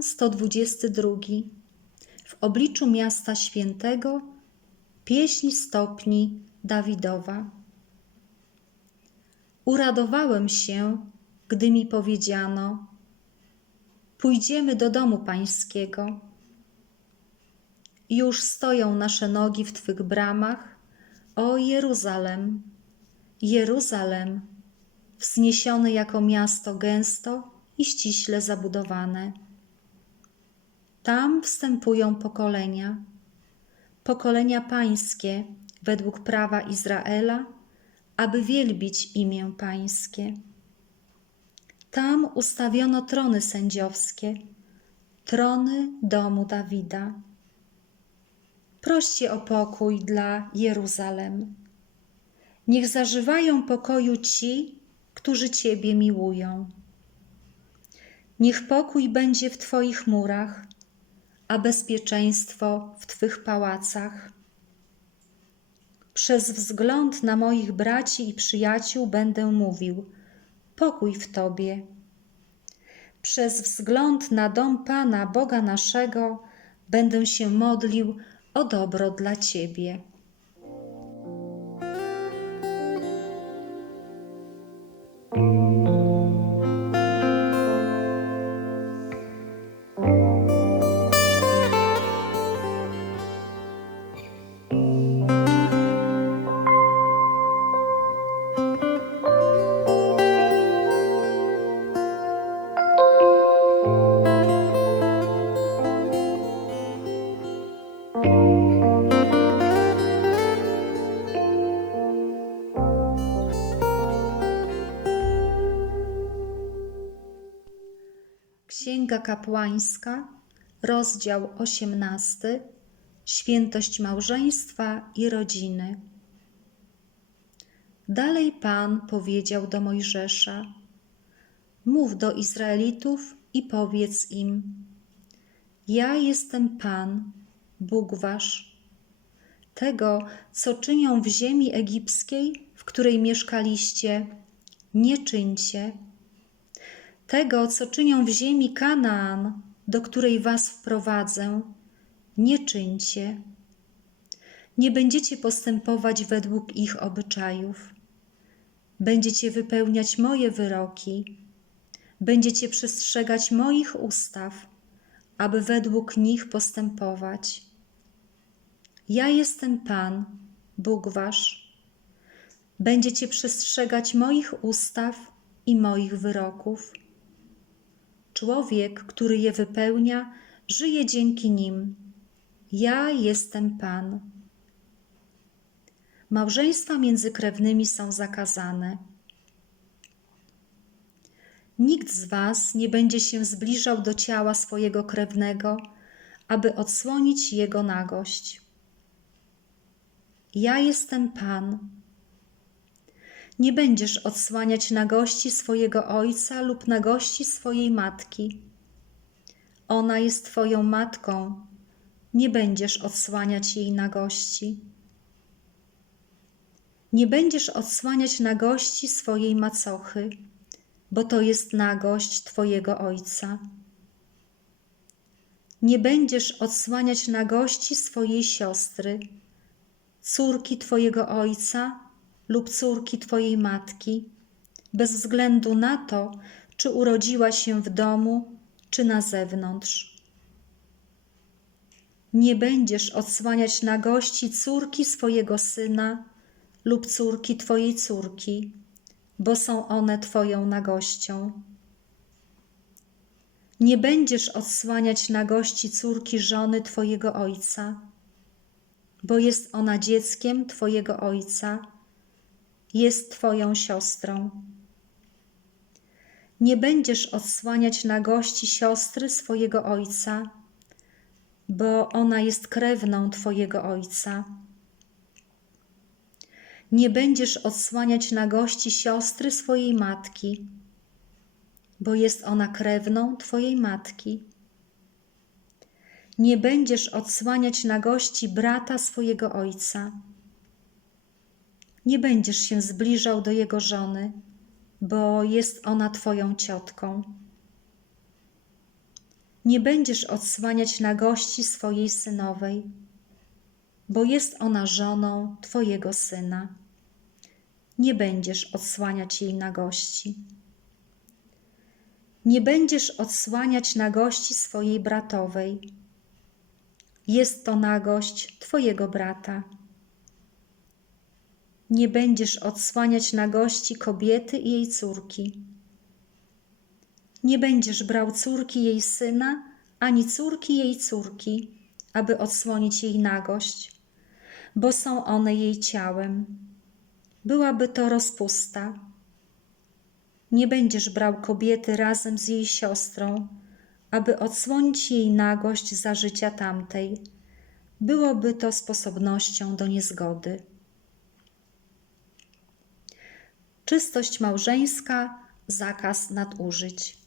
Psalm 122. W obliczu miasta świętego pieśń stopni Dawidowa. Uradowałem się, gdy mi powiedziano: Pójdziemy do domu Pańskiego. Już stoją nasze nogi w Twych bramach, o Jeruzalem, Jeruzalem, wzniesiony jako miasto gęsto i ściśle zabudowane. Tam wstępują pokolenia, pokolenia pańskie według prawa Izraela, aby wielbić imię Pańskie. Tam ustawiono trony sędziowskie, trony domu Dawida. Proście o pokój dla Jeruzalem. Niech zażywają pokoju ci, którzy Ciebie miłują. Niech pokój będzie w Twoich murach, a bezpieczeństwo w Twych pałacach. Przez wzgląd na moich braci i przyjaciół będę mówił: pokój w Tobie. Przez wzgląd na dom Pana, Boga naszego, będę się modlił o dobro dla Ciebie. Księga Kapłańska, rozdział 18. Świętość małżeństwa i rodziny. Dalej Pan powiedział do Mojżesza: Mów do Izraelitów i powiedz im: Ja jestem Pan, Bóg wasz. Tego, co czynią w ziemi egipskiej, w której mieszkaliście, nie czyńcie tego, co czynią w ziemi Kanaan, do której was wprowadzę, nie czyńcie. Nie będziecie postępować według ich obyczajów. Będziecie wypełniać moje wyroki. Będziecie przestrzegać moich ustaw, aby według nich postępować. Ja jestem Pan, Bóg Wasz. Będziecie przestrzegać moich ustaw i moich wyroków Człowiek, który je wypełnia, żyje dzięki nim. Ja jestem Pan. Małżeństwa między krewnymi są zakazane. Nikt z Was nie będzie się zbliżał do ciała swojego krewnego, aby odsłonić jego nagość. Ja jestem Pan nie będziesz odsłaniać nagości swojego ojca lub nagości swojej matki. Ona jest Twoją matką, nie będziesz odsłaniać jej nagości. Nie będziesz odsłaniać nagości swojej macochy, bo to jest nagość Twojego ojca. Nie będziesz odsłaniać nagości swojej siostry, córki Twojego ojca lub córki Twojej matki, bez względu na to, czy urodziła się w domu, czy na zewnątrz. Nie będziesz odsłaniać nagości córki swojego syna lub córki Twojej córki, bo są one Twoją nagością. Nie będziesz odsłaniać nagości córki żony Twojego ojca, bo jest ona dzieckiem Twojego ojca jest Twoją siostrą. Nie będziesz odsłaniać nagości siostry swojego ojca, bo ona jest krewną Twojego ojca. Nie będziesz odsłaniać nagości siostry swojej matki, bo jest ona krewną Twojej matki. Nie będziesz odsłaniać nagości brata swojego ojca nie będziesz się zbliżał do jego żony, bo jest ona Twoją ciotką. nie będziesz odsłaniać nagości swojej synowej, bo jest ona żoną Twojego syna. Nie będziesz odsłaniać jej nagości. Nie będziesz odsłaniać nagości swojej bratowej. Jest to nagość Twojego brata. Nie będziesz odsłaniać nagości kobiety i jej córki. Nie będziesz brał córki jej syna, ani córki jej córki, aby odsłonić jej nagość, bo są one jej ciałem. Byłaby to rozpusta. Nie będziesz brał kobiety razem z jej siostrą, aby odsłonić jej nagość za życia tamtej. Byłoby to sposobnością do niezgody. Czystość małżeńska, zakaz nadużyć.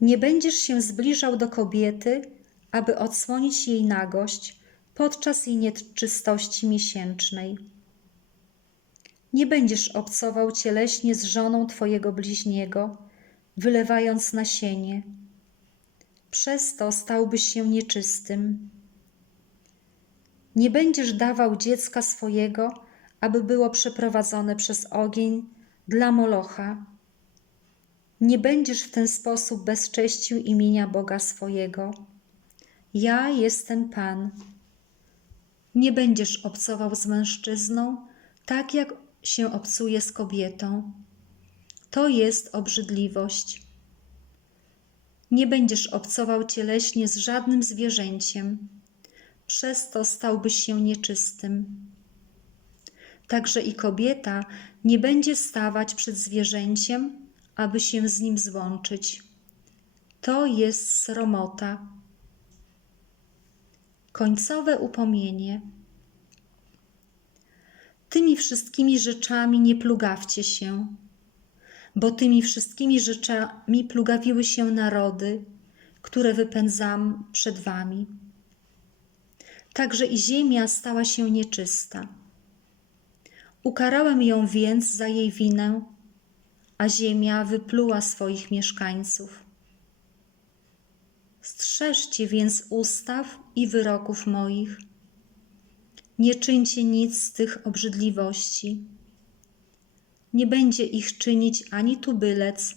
Nie będziesz się zbliżał do kobiety, aby odsłonić jej nagość podczas jej nieczystości miesięcznej. Nie będziesz obcował cieleśnie z żoną twojego bliźniego, wylewając nasienie. Przez to stałbyś się nieczystym. Nie będziesz dawał dziecka swojego, aby było przeprowadzone przez ogień dla Molocha. Nie będziesz w ten sposób bezcześcił imienia Boga swojego. Ja jestem Pan. Nie będziesz obcował z mężczyzną, tak jak się obcuje z kobietą. To jest obrzydliwość. Nie będziesz obcował cieleśnie z żadnym zwierzęciem, przez to stałbyś się nieczystym. Także i kobieta nie będzie stawać przed zwierzęciem, aby się z nim złączyć. To jest sromota. Końcowe upomnienie. Tymi wszystkimi rzeczami nie plugawcie się, bo tymi wszystkimi rzeczami plugawiły się narody, które wypędzam przed wami. Także i ziemia stała się nieczysta. Ukarałem ją więc za jej winę, a ziemia wypluła swoich mieszkańców. Strzeżcie więc ustaw i wyroków moich. Nie czyńcie nic z tych obrzydliwości. Nie będzie ich czynić ani tubylec,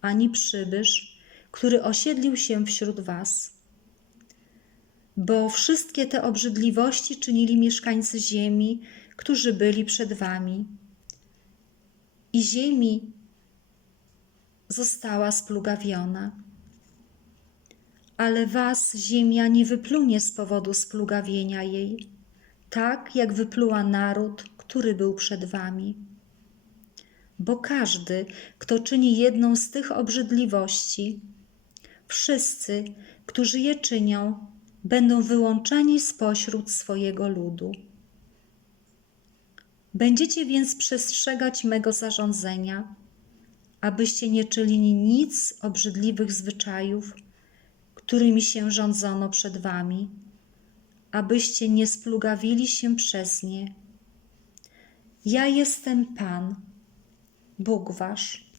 ani przybysz, który osiedlił się wśród was. Bo wszystkie te obrzydliwości czynili mieszkańcy ziemi, którzy byli przed wami. I ziemi została splugawiona. Ale was ziemia nie wyplunie z powodu splugawienia jej, tak jak wypluła naród, który był przed wami. Bo każdy, kto czyni jedną z tych obrzydliwości, wszyscy, którzy je czynią, będą wyłączeni spośród swojego ludu. Będziecie więc przestrzegać mego zarządzenia, abyście nie czynili nic obrzydliwych zwyczajów, którymi się rządzono przed wami, abyście nie splugawili się przez nie. Ja jestem Pan, Bóg wasz.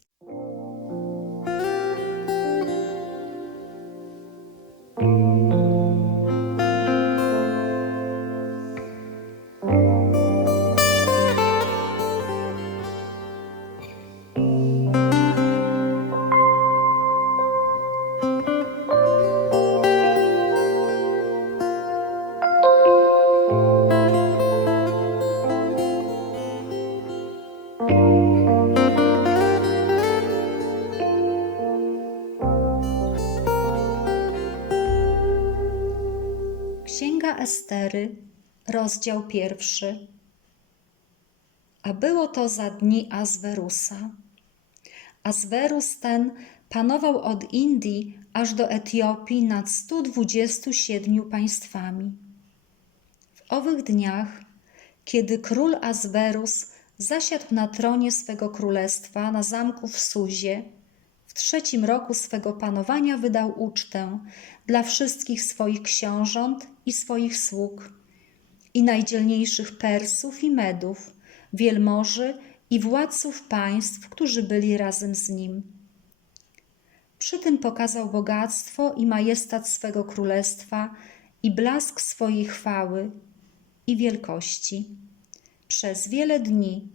Estery, rozdział pierwszy. A było to za dni Azwerusa. Azwerus ten panował od Indii aż do Etiopii nad 127 państwami. W owych dniach, kiedy król Azwerus zasiadł na tronie swego królestwa na zamku w Suzie, w trzecim roku swego panowania wydał ucztę dla wszystkich swoich książąt i swoich sług, i najdzielniejszych Persów i Medów, wielmoży i władców państw, którzy byli razem z nim. Przy tym pokazał bogactwo i majestat swego królestwa i blask swojej chwały i wielkości. Przez wiele dni,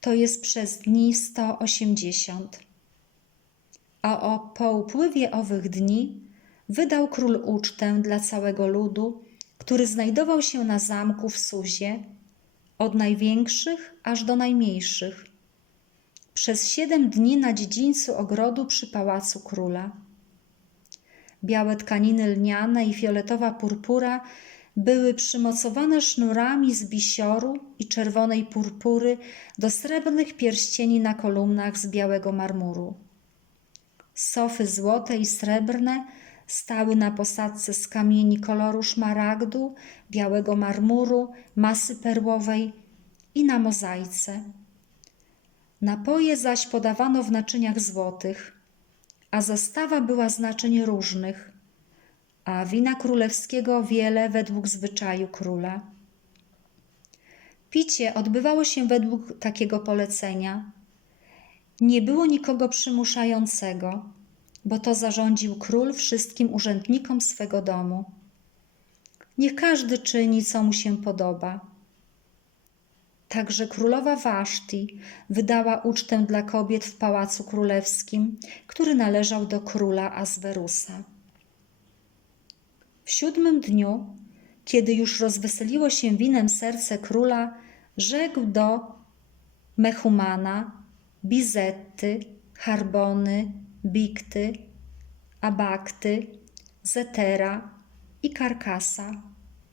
to jest przez dni 180. A o, po upływie owych dni wydał król ucztę dla całego ludu, który znajdował się na zamku w Suzie, od największych aż do najmniejszych, przez siedem dni na dziedzińcu ogrodu przy pałacu króla. Białe tkaniny lniane i fioletowa purpura były przymocowane sznurami z bisioru i czerwonej purpury do srebrnych pierścieni na kolumnach z białego marmuru. Sofy złote i srebrne stały na posadzce z kamieni koloru szmaragdu, białego marmuru, masy perłowej i na mozaice. Napoje zaś podawano w naczyniach złotych, a zastawa była z różnych, a wina królewskiego wiele według zwyczaju króla. Picie odbywało się według takiego polecenia. Nie było nikogo przymuszającego, bo to zarządził król wszystkim urzędnikom swego domu. Niech każdy czyni, co mu się podoba. Także królowa Waszti wydała ucztę dla kobiet w pałacu królewskim, który należał do króla Azwerusa. W siódmym dniu, kiedy już rozweseliło się winem serce króla, rzekł do Mechumana, Bizetty, Harbony, Bikty, Abakty, Zetera i Karkasa,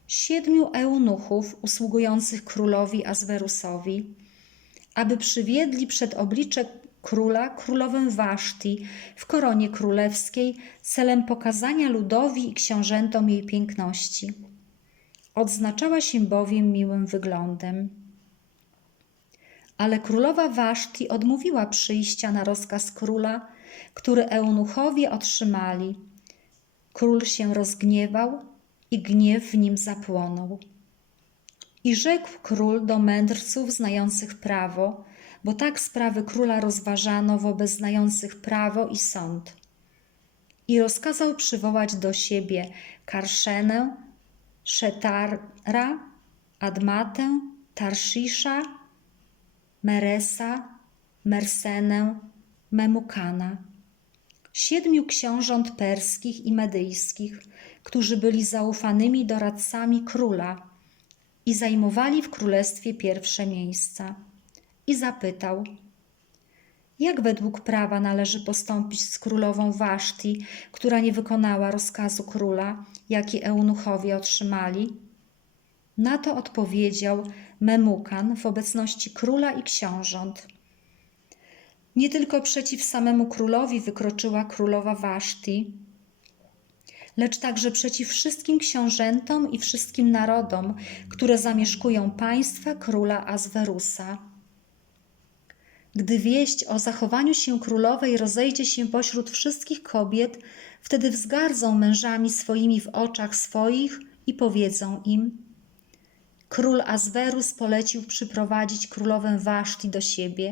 siedmiu eunuchów usługujących królowi Azwerusowi, aby przywiedli przed oblicze króla królowę Waszti w koronie królewskiej celem pokazania ludowi i książętom jej piękności. Odznaczała się bowiem miłym wyglądem. Ale królowa Waszti odmówiła przyjścia na rozkaz króla, który eunuchowie otrzymali. Król się rozgniewał i gniew w nim zapłonął. I rzekł król do mędrców znających prawo, bo tak sprawy króla rozważano wobec znających prawo i sąd. I rozkazał przywołać do siebie Karszenę, Szetara, Admatę, Tarszisza, Meresa, Mersenę, Memukana. Siedmiu książąt perskich i medyjskich, którzy byli zaufanymi doradcami króla i zajmowali w królestwie pierwsze miejsca. I zapytał, jak według prawa należy postąpić z królową Waszti, która nie wykonała rozkazu króla, jaki eunuchowie otrzymali? Na to odpowiedział Memukan w obecności króla i książąt. Nie tylko przeciw samemu królowi wykroczyła królowa Waszti, lecz także przeciw wszystkim książętom i wszystkim narodom, które zamieszkują państwa króla Azwerusa. Gdy wieść o zachowaniu się królowej rozejdzie się pośród wszystkich kobiet, wtedy wzgardzą mężami swoimi w oczach swoich i powiedzą im: Król Azwerus polecił przyprowadzić królowę Waszti do siebie,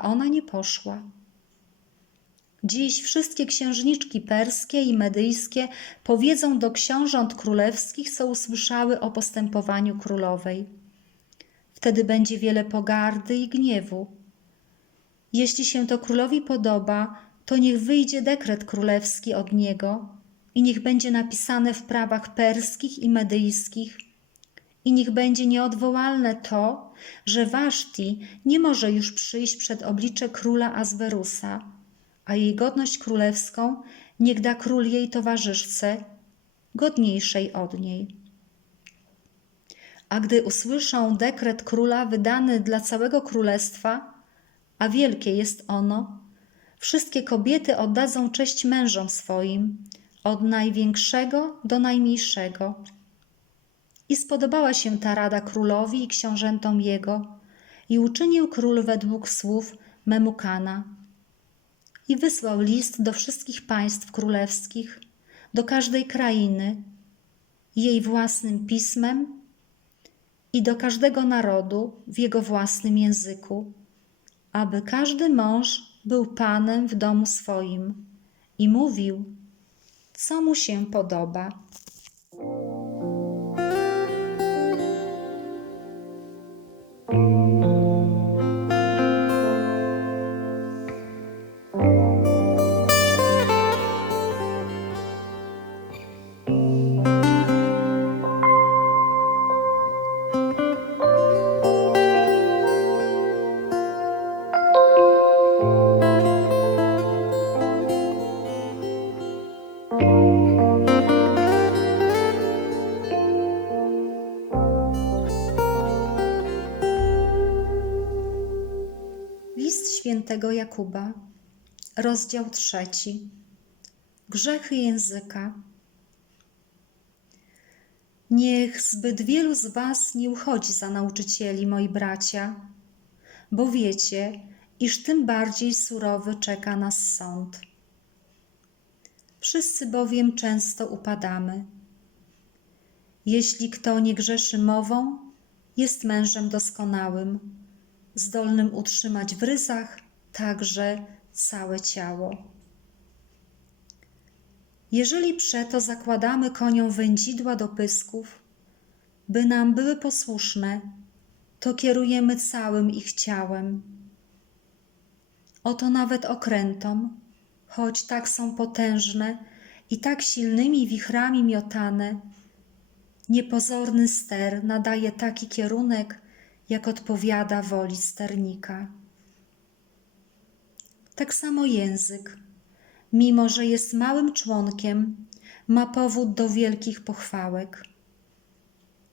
a ona nie poszła. Dziś wszystkie księżniczki perskie i medyjskie powiedzą do książąt królewskich, co usłyszały o postępowaniu królowej. Wtedy będzie wiele pogardy i gniewu. Jeśli się to królowi podoba, to niech wyjdzie dekret królewski od niego i niech będzie napisane w prawach perskich i medyjskich i niech będzie nieodwołalne to, że Waszti nie może już przyjść przed oblicze króla Azwerusa, a jej godność królewską niech da król jej towarzyszce, godniejszej od niej. A gdy usłyszą dekret króla wydany dla całego królestwa, a wielkie jest ono, wszystkie kobiety oddadzą cześć mężom swoim, od największego do najmniejszego. I spodobała się ta rada królowi i książętom jego, i uczynił król według słów Memukana. I wysłał list do wszystkich państw królewskich, do każdej krainy, jej własnym pismem i do każdego narodu w jego własnym języku, aby każdy mąż był panem w domu swoim i mówił, co mu się podoba. Świętego Jakuba, rozdział trzeci. Grzechy języka. Niech zbyt wielu z was nie uchodzi za nauczycieli, moi bracia, bo wiecie, iż tym bardziej surowy czeka nas sąd. Wszyscy bowiem często upadamy. Jeśli kto nie grzeszy mową, jest mężem doskonałym, zdolnym utrzymać w ryzach także całe ciało. Jeżeli przeto zakładamy koniom wędzidła do pysków, by nam były posłuszne, to kierujemy całym ich ciałem. Oto nawet okrętom, choć tak są potężne i tak silnymi wichrami miotane, niepozorny ster nadaje taki kierunek, jak odpowiada woli sternika. Tak samo język, mimo że jest małym członkiem, ma powód do wielkich pochwałek.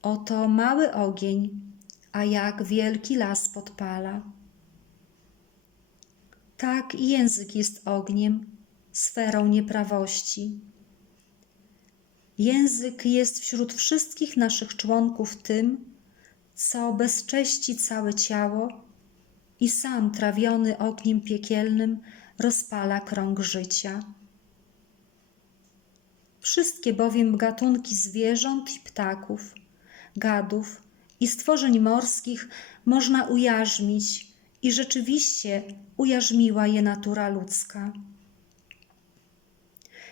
Oto mały ogień, a jak wielki las podpala. Tak i język jest ogniem, sferą nieprawości. Język jest wśród wszystkich naszych członków tym, co bezcześci całe ciało i sam trawiony ogniem piekielnym rozpala krąg życia. Wszystkie bowiem gatunki zwierząt i ptaków, gadów i stworzeń morskich można ujarzmić i rzeczywiście ujarzmiła je natura ludzka.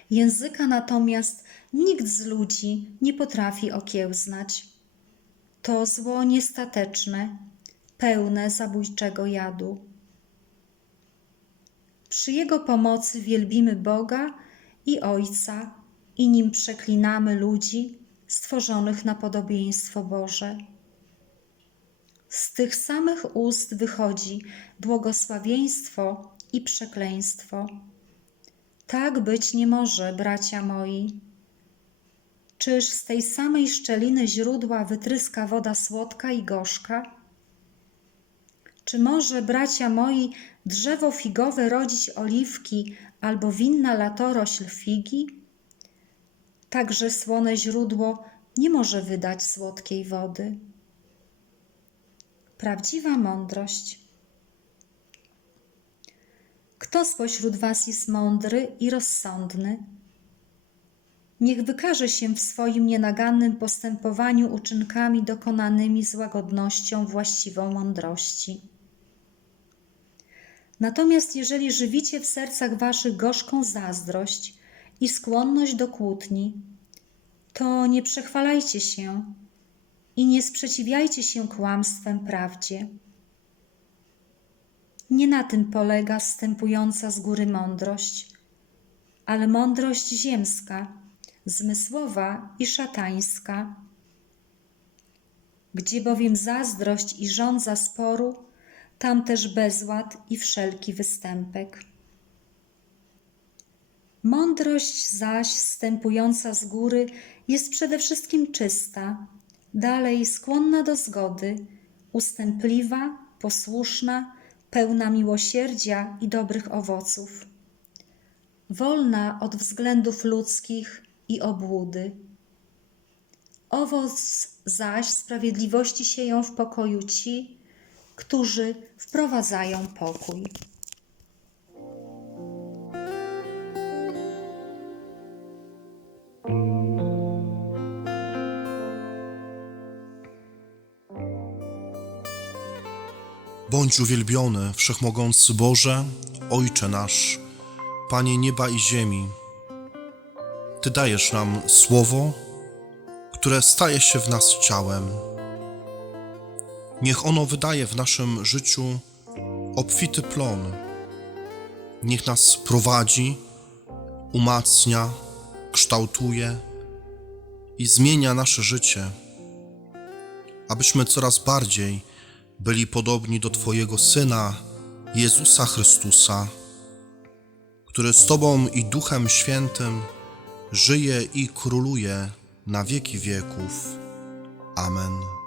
Języka natomiast nikt z ludzi nie potrafi okiełznać to zło niestateczne, pełne zabójczego jadu. Przy Jego pomocy wielbimy Boga i Ojca i nim przeklinamy ludzi stworzonych na podobieństwo Boże. Z tych samych ust wychodzi błogosławieństwo i przekleństwo. Tak być nie może, bracia moi. Czyż z tej samej szczeliny źródła wytryska woda słodka i gorzka? Czy może, bracia moi, drzewo figowe rodzić oliwki albo winna latorośl figi? Także słone źródło nie może wydać słodkiej wody. Prawdziwa mądrość. Kto spośród Was jest mądry i rozsądny? niech wykaże się w swoim nienagannym postępowaniu uczynkami dokonanymi z łagodnością właściwą mądrości. Natomiast jeżeli żywicie w sercach waszych gorzką zazdrość i skłonność do kłótni, to nie przechwalajcie się i nie sprzeciwiajcie się kłamstwem prawdzie. Nie na tym polega stępująca z góry mądrość, ale mądrość ziemska, zmysłowa i szatańska. Gdzie bowiem zazdrość i żądza sporu, tam też bezład i wszelki występek. Mądrość zaś wstępująca z góry jest przede wszystkim czysta, dalej skłonna do zgody, ustępliwa, posłuszna, pełna miłosierdzia i dobrych owoców. Wolna od względów ludzkich i obłudy. Owoc zaś sprawiedliwości sieją w pokoju ci, którzy wprowadzają pokój. Bądź uwielbiony, wszechmogący Boże, Ojcze nasz, Panie nieba i ziemi, Ty dajesz nam słowo, które staje się w nas ciałem. Niech ono wydaje w naszym życiu obfity plon. Niech nas prowadzi, umacnia, kształtuje i zmienia nasze życie, abyśmy coraz bardziej byli podobni do Twojego Syna, Jezusa Chrystusa, który z Tobą i Duchem Świętym żyje i króluje na wieki wieków. Amen.